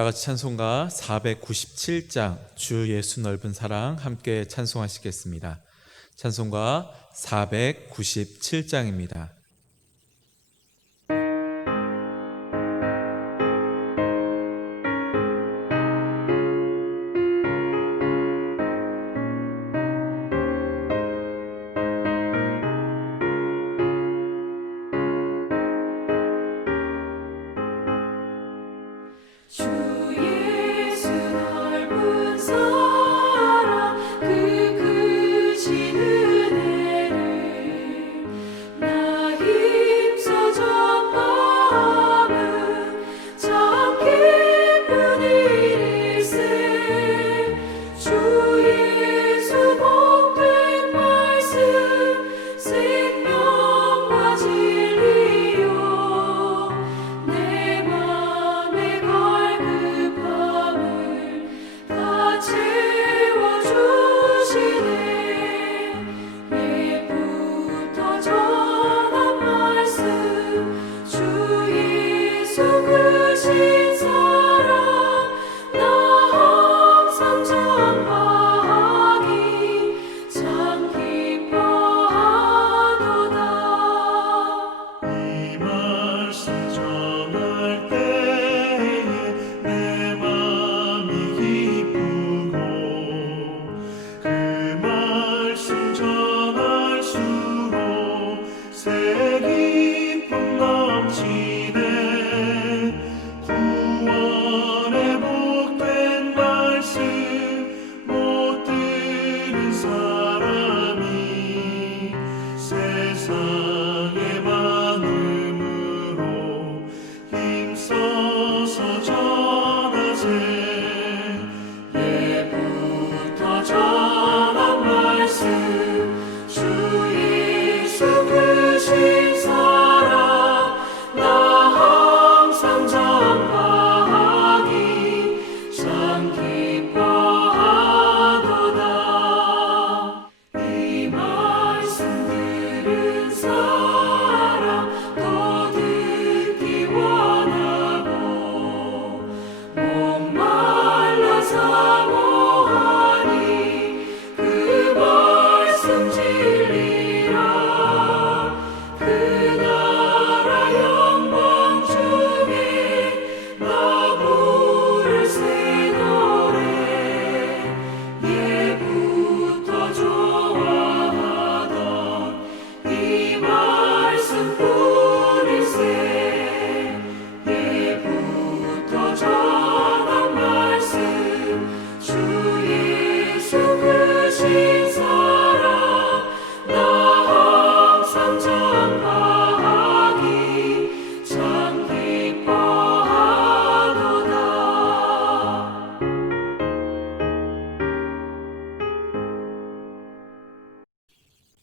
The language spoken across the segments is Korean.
다 같이 찬송가 497장 주 예수 넓은 사랑 함께 찬송하시겠습니다. 찬송가 497장입니다.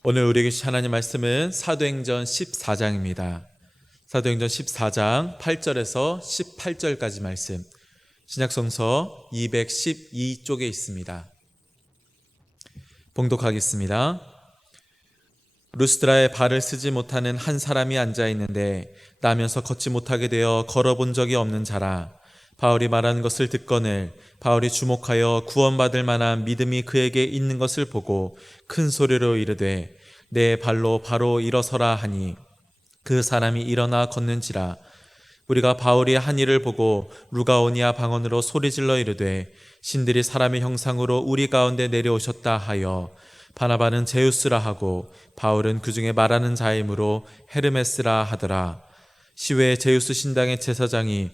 오늘 우리에게 주신 하나님 말씀은 사도행전 14장입니다. 사도행전 14장 8절에서 18절까지 말씀, 신약성서 212쪽에 있습니다. 봉독하겠습니다. 루스드라에 발을 쓰지 못하는 한 사람이 앉아있는데 나면서 걷지 못하게 되어 걸어본 적이 없는 자라. 바울이 말하는 것을 듣거늘 바울이 주목하여 구원받을 만한 믿음이 그에게 있는 것을 보고 큰 소리로 이르되 내 발로 바로 일어서라 하니 그 사람이 일어나 걷는지라. 우리가 바울이 한 일을 보고 루가오니아 방언으로 소리질러 이르되 신들이 사람의 형상으로 우리 가운데 내려오셨다 하여 바나바는 제우스라 하고 바울은 그 중에 말하는 자이므로 헤르메스라 하더라. 시외 제우스 신당의 제사장이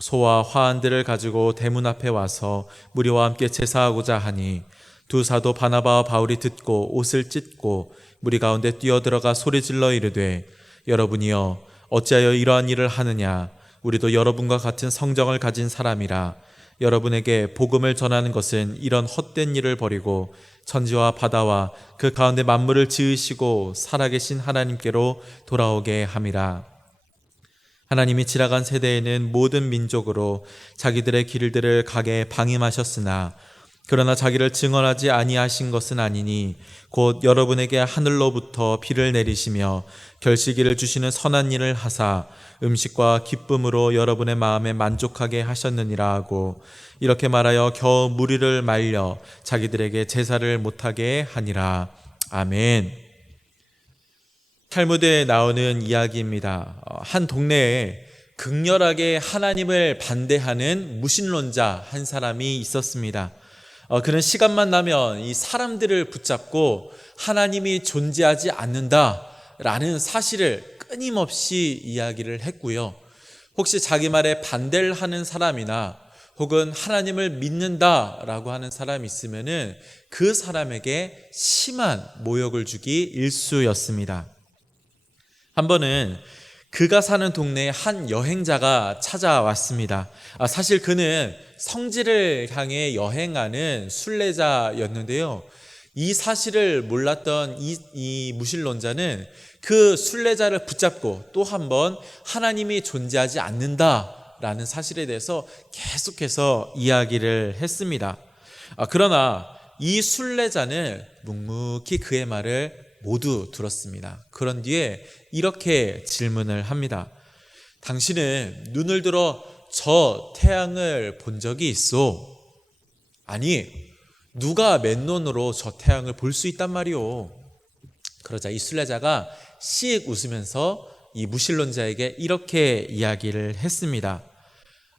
소와 화환들을 가지고 대문 앞에 와서 무리와 함께 제사하고자 하니 두 사도 바나바와 바울이 듣고 옷을 찢고 무리 가운데 뛰어들어가 소리질러 이르되 여러분이여 어찌하여 이러한 일을 하느냐. 우리도 여러분과 같은 성정을 가진 사람이라. 여러분에게 복음을 전하는 것은 이런 헛된 일을 버리고 천지와 바다와 그 가운데 만물을 지으시고 살아계신 하나님께로 돌아오게 함이라. 하나님이 지나간 세대에는 모든 민족으로 자기들의 길들을 가게 방임하셨으나 그러나 자기를 증언하지 아니하신 것은 아니니 곧 여러분에게 하늘로부터 비를 내리시며 결실기를 주시는 선한 일을 하사 음식과 기쁨으로 여러분의 마음에 만족하게 하셨느니라 하고, 이렇게 말하여 겨우 무리를 말려 자기들에게 제사를 못하게 하니라. 아멘. 탈무드에 나오는 이야기입니다. 한 동네에 극렬하게 하나님을 반대하는 무신론자 한 사람이 있었습니다. 그는 시간만 나면 이 사람들을 붙잡고 하나님이 존재하지 않는다라는 사실을 끊임없이 이야기를 했고요. 혹시 자기 말에 반대를 하는 사람이나 혹은 하나님을 믿는다라고 하는 사람이 있으면은 그 사람에게 심한 모욕을 주기 일쑤였습니다. 한 번은 그가 사는 동네에 한 여행자가 찾아왔습니다. 사실 그는 성지를 향해 여행하는 순례자였는데요. 이 사실을 몰랐던 이 무신론자는 그 순례자를 붙잡고 또 한 번 하나님이 존재하지 않는다라는 사실에 대해서 계속해서 이야기를 했습니다. 그러나 이 순례자는 묵묵히 그의 말을 모두 들었습니다. 그런 뒤에 이렇게 질문을 합니다. 당신은 눈을 들어 저 태양을 본 적이 있소? 아니, 누가 맨눈으로 저 태양을 볼 수 있단 말이오? 그러자 이 순례자가 씩 웃으면서 이 무신론자에게 이렇게 이야기를 했습니다.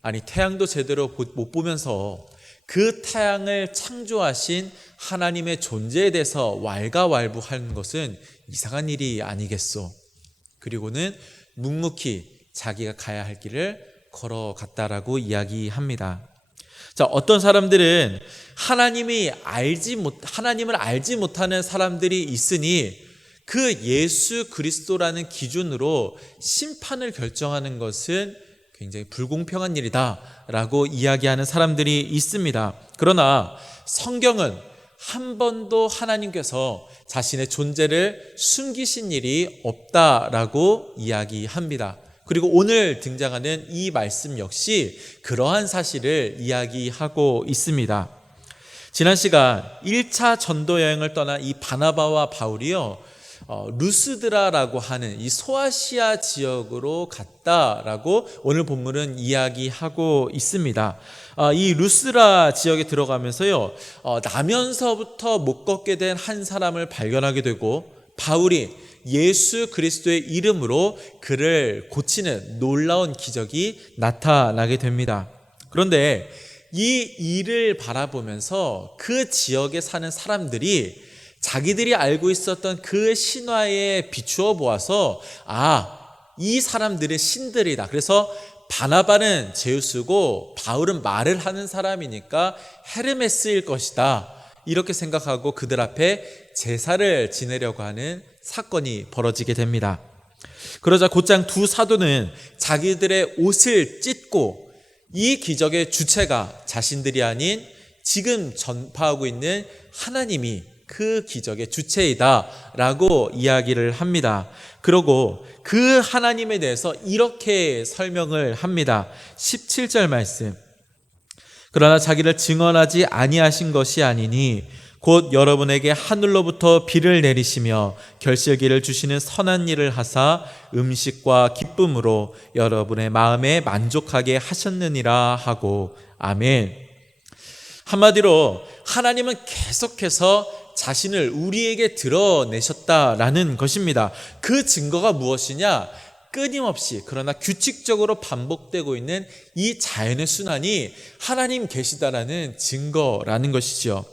아니, 태양도 제대로 못 보면서 그 태양을 창조하신 하나님의 존재에 대해서 왈가왈부하는 것은 이상한 일이 아니겠소? 그리고는 묵묵히 자기가 가야 할 길을 걸어갔다라고 이야기합니다. 자, 어떤 사람들은 하나님을 알지 못하는 사람들이 있으니 그 예수 그리스도라는 기준으로 심판을 결정하는 것은 굉장히 불공평한 일이다라고 이야기하는 사람들이 있습니다. 그러나 성경은 한 번도 하나님께서 자신의 존재를 숨기신 일이 없다라고 이야기합니다. 그리고 오늘 등장하는 이 말씀 역시 그러한 사실을 이야기하고 있습니다. 지난 시간 1차 전도 여행을 떠난 이 바나바와 바울이요, 루스드라라고 하는 이 소아시아 지역으로 갔다라고 오늘 본문은 이야기하고 있습니다. 이 루스드라 지역에 들어가면서요, 나면서부터 못 걷게 된 한 사람을 발견하게 되고, 바울이 예수 그리스도의 이름으로 그를 고치는 놀라운 기적이 나타나게 됩니다. 그런데 이 일을 바라보면서 그 지역에 사는 사람들이 자기들이 알고 있었던 그 신화에 비추어 보아서 이 사람들은 신들이다. 그래서 바나바는 제우스고 바울은 말을 하는 사람이니까 헤르메스일 것이다. 이렇게 생각하고 그들 앞에 제사를 지내려고 하는 사건이 벌어지게 됩니다. 그러자 곧장 두 사도는 자기들의 옷을 찢고 이 기적의 주체가 자신들이 아닌 지금 전파하고 있는 하나님이 그 기적의 주체이다 라고 이야기를 합니다. 그러고 그 하나님에 대해서 이렇게 설명을 합니다. 17절 말씀. 그러나 자기를 증언하지 아니하신 것이 아니니 곧 여러분에게 하늘로부터 비를 내리시며 결실기를 주시는 선한 일을 하사 음식과 기쁨으로 여러분의 마음에 만족하게 하셨느니라 하고. 아멘. 한마디로 하나님은 계속해서 자신을 우리에게 드러내셨다라는 것입니다. 그 증거가 무엇이냐? 끊임없이 그러나 규칙적으로 반복되고 있는 이 자연의 순환이 하나님 계시다라는 증거라는 것이죠.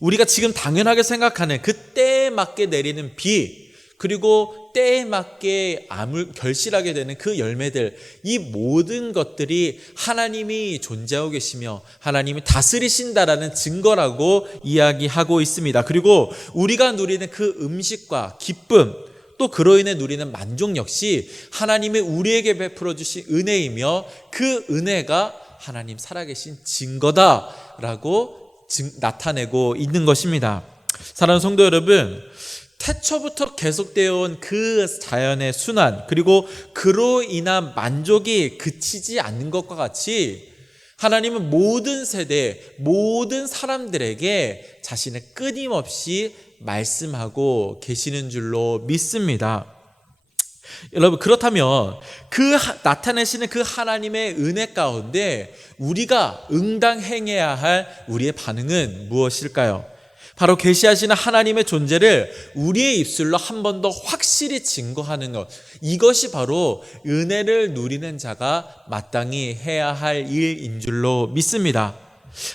우리가 지금 당연하게 생각하는 그 때에 맞게 내리는 비, 그리고 때에 맞게 결실하게 되는 그 열매들, 이 모든 것들이 하나님이 존재하고 계시며 하나님이 다스리신다라는 증거라고 이야기하고 있습니다. 그리고 우리가 누리는 그 음식과 기쁨, 또 그로 인해 누리는 만족 역시 하나님이 우리에게 베풀어 주신 은혜이며 그 은혜가 하나님 살아계신 증거다라고 나타내고 있는 것입니다. 사랑하는 성도 여러분, 태초부터 계속되어 온 그 자연의 순환, 그리고 그로 인한 만족이 그치지 않는 것과 같이 하나님은 모든 세대, 모든 사람들에게 자신을 끊임없이 말씀하고 계시는 줄로 믿습니다. 여러분, 그렇다면 나타내시는 그 하나님의 은혜 가운데 우리가 응당행해야 할 우리의 반응은 무엇일까요? 바로 계시하시는 하나님의 존재를 우리의 입술로 한 번 더 확실히 증거하는 것, 이것이 바로 은혜를 누리는 자가 마땅히 해야 할 일인 줄로 믿습니다.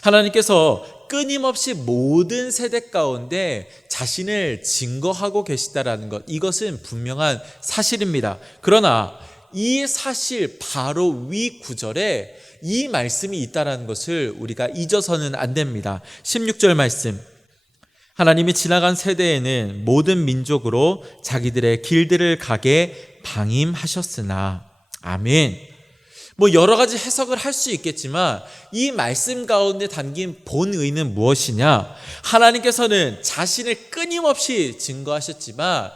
하나님께서 끊임없이 모든 세대 가운데 자신을 증거하고 계시다라는 것, 이것은 분명한 사실입니다. 그러나 이 사실 바로 위 구절에 이 말씀이 있다는 것을 우리가 잊어서는 안 됩니다. 16절 말씀, 하나님이 지나간 세대에는 모든 민족으로 자기들의 길들을 가게 방임하셨으나. 아멘. 여러 가지 해석을 할 수 있겠지만 이 말씀 가운데 담긴 본의는 무엇이냐? 하나님께서는 자신을 끊임없이 증거하셨지만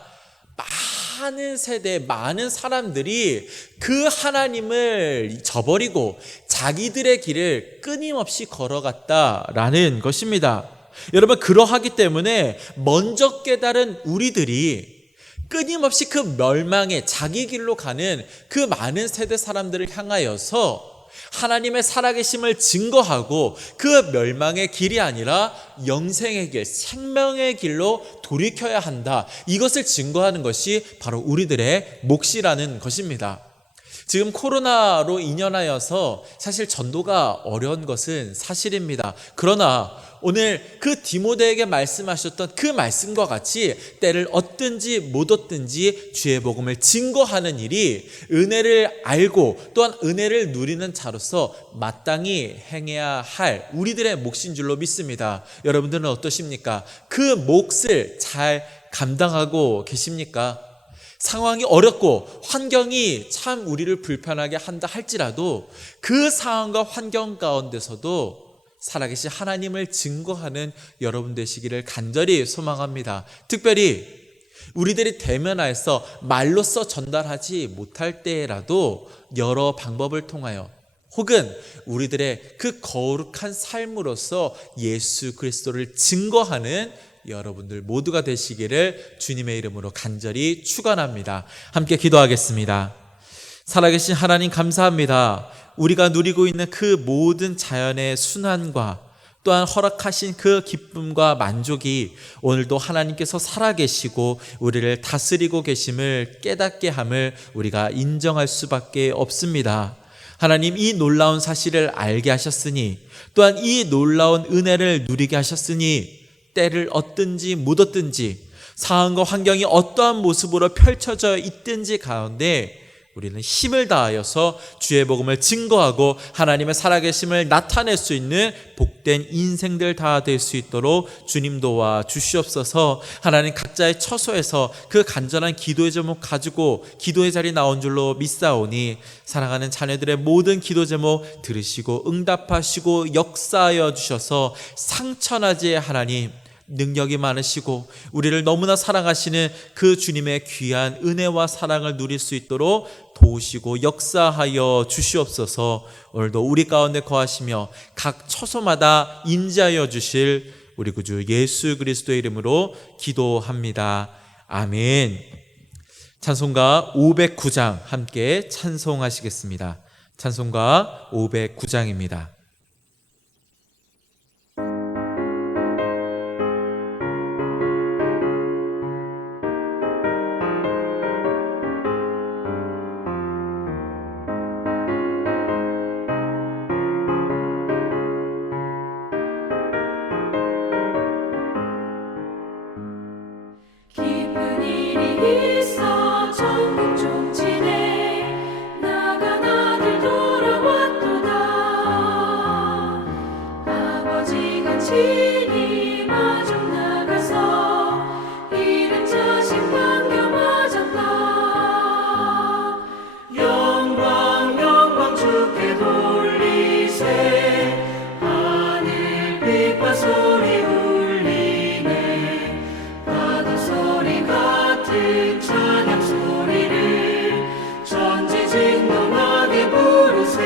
많은 세대, 많은 사람들이 그 하나님을 저버리고 자기들의 길을 끊임없이 걸어갔다라는 것입니다. 여러분, 그러하기 때문에 먼저 깨달은 우리들이 끊임없이 그 멸망의 자기 길로 가는 그 많은 세대 사람들을 향하여서 하나님의 살아계심을 증거하고 그 멸망의 길이 아니라 영생의 길, 생명의 길로 돌이켜야 한다, 이것을 증거하는 것이 바로 우리들의 몫이라는 것입니다. 지금 코로나로 인연하여서 사실 전도가 어려운 것은 사실입니다. 그러나 오늘 그 디모데에게 말씀하셨던 그 말씀과 같이 때를 얻든지 못 얻든지 주의 복음을 증거하는 일이 은혜를 알고 또한 은혜를 누리는 자로서 마땅히 행해야 할 우리들의 몫인 줄로 믿습니다. 여러분들은 어떠십니까? 그 몫을 잘 감당하고 계십니까? 상황이 어렵고 환경이 참 우리를 불편하게 한다 할지라도 그 상황과 환경 가운데서도 살아계신 하나님을 증거하는 여러분 되시기를 간절히 소망합니다. 특별히 우리들이 대면하여서 말로써 전달하지 못할 때라도 여러 방법을 통하여 혹은 우리들의 그 거룩한 삶으로서 예수 그리스도를 증거하는 여러분들 모두가 되시기를 주님의 이름으로 간절히 축원합니다. 함께 기도하겠습니다. 살아계신 하나님, 감사합니다. 우리가 누리고 있는 그 모든 자연의 순환과 또한 허락하신 그 기쁨과 만족이 오늘도 하나님께서 살아계시고 우리를 다스리고 계심을 깨닫게 함을 우리가 인정할 수밖에 없습니다. 하나님, 이 놀라운 사실을 알게 하셨으니 또한 이 놀라운 은혜를 누리게 하셨으니 때를 얻든지 못 얻든지 상황과 환경이 어떠한 모습으로 펼쳐져 있든지 가운데 우리는 힘을 다하여서 주의 복음을 증거하고 하나님의 살아계심을 나타낼 수 있는 복된 인생들 다 될 수 있도록 주님 도와 주시옵소서. 하나님, 각자의 처소에서 그 간절한 기도의 제목 가지고 기도의 자리 나온 줄로 믿사오니 사랑하는 자녀들의 모든 기도 제목 들으시고 응답하시고 역사하여 주셔서 상천하지 하나님, 능력이 많으시고 우리를 너무나 사랑하시는 그 주님의 귀한 은혜와 사랑을 누릴 수 있도록 도우시고 역사하여 주시옵소서. 오늘도 우리 가운데 거하시며 각 처소마다 임재하여 주실 우리 구주 예수 그리스도의 이름으로 기도합니다. 아멘. 찬송가 509장 함께 찬송하시겠습니다. 찬송가 509장입니다. 기쁜 일이 있어 전국 종지에 나간 아들 돌아왔도다. 아버지가 친히 마중 나가서 잃은 자식 반겨맞았다. 영광 영광 주께 돌리세. 하늘 빛과 소리 찬양 소리를 전지진동하게 부르세.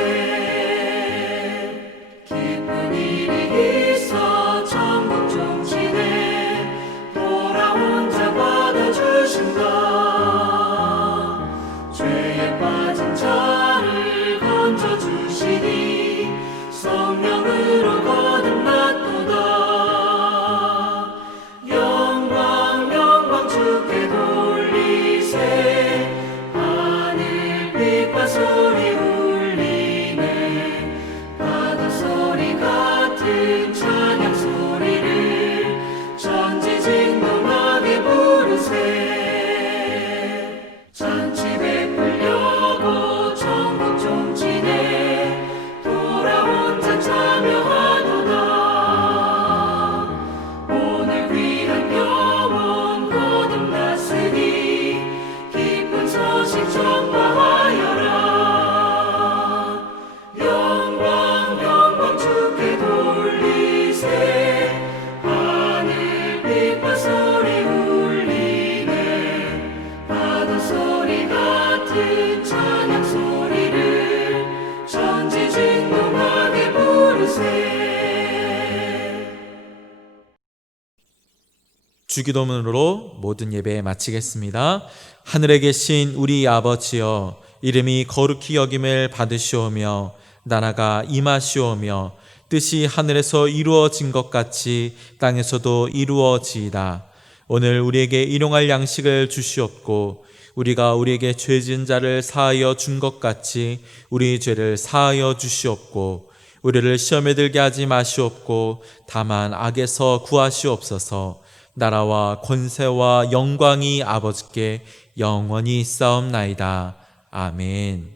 주기도문으로 모든 예배 마치겠습니다. 하늘에 계신 우리 아버지여, 이름이 거룩히 여김을 받으시오며 나라가 임하시오며 뜻이 하늘에서 이루어진 것 같이 땅에서도 이루어지이다. 오늘 우리에게 일용할 양식을 주시옵고 우리가 우리에게 죄 지은 자를 사하여 준 것 같이 우리 죄를 사하여 주시옵고 우리를 시험에 들게 하지 마시옵고 다만 악에서 구하시옵소서. 나라와 권세와 영광이 아버지께 영원히 있사옵나이다. 아멘.